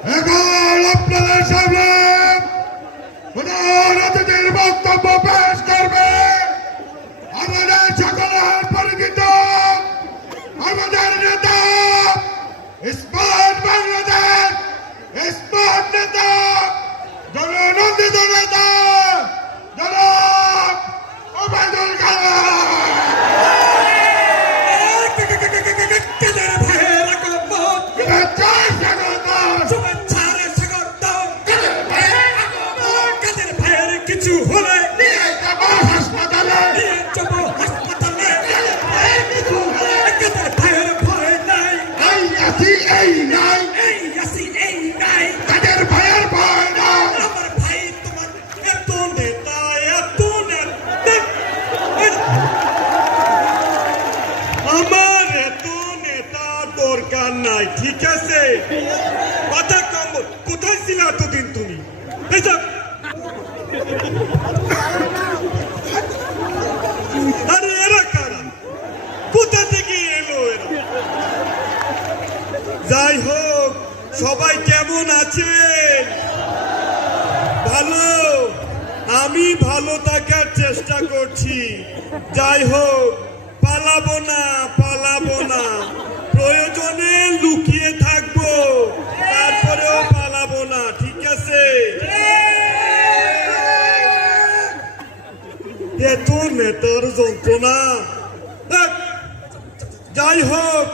এখন আপনাদের সামনে প্রধান অতিথির বক্তব্য পেশ করবে আমাদের সকলের পরিচিত আমাদের নেতা স্মার্ট বাংলাদেশ স্মার্ট নেতা জননন্দিত নেতা জনাব ওবায়দুল কাদের। কিছু হলে নিয়ে যাবো হাসপাতালে নিয়ে যাবো হাসপাতালে কাদের ভাইয়ের ভয় নাই এই আছি এই নাই এই আসি এই নাই তাদের ভয়ের ভয় না আমার ভাই তোমার এত নেতা আমার এত নেতা দরকার নাই, ঠিক আছে? কথা কম, কোথায় ছিল এতদিন তুমি? এইসব আরে এরা কারা, কোথা থেকে এলো এরা? যাই হোক, সবাই কেমন আছেন? ভালো, আমি ভালো থাকার চেষ্টা করছি। যাই হোক, পালাবো না প্রয়োজনে লুকিয়ে থাকবো, তারপরেও পালাবো না, ঠিক আছে? এত নেতার যন্ত্রণা। যাই হোক,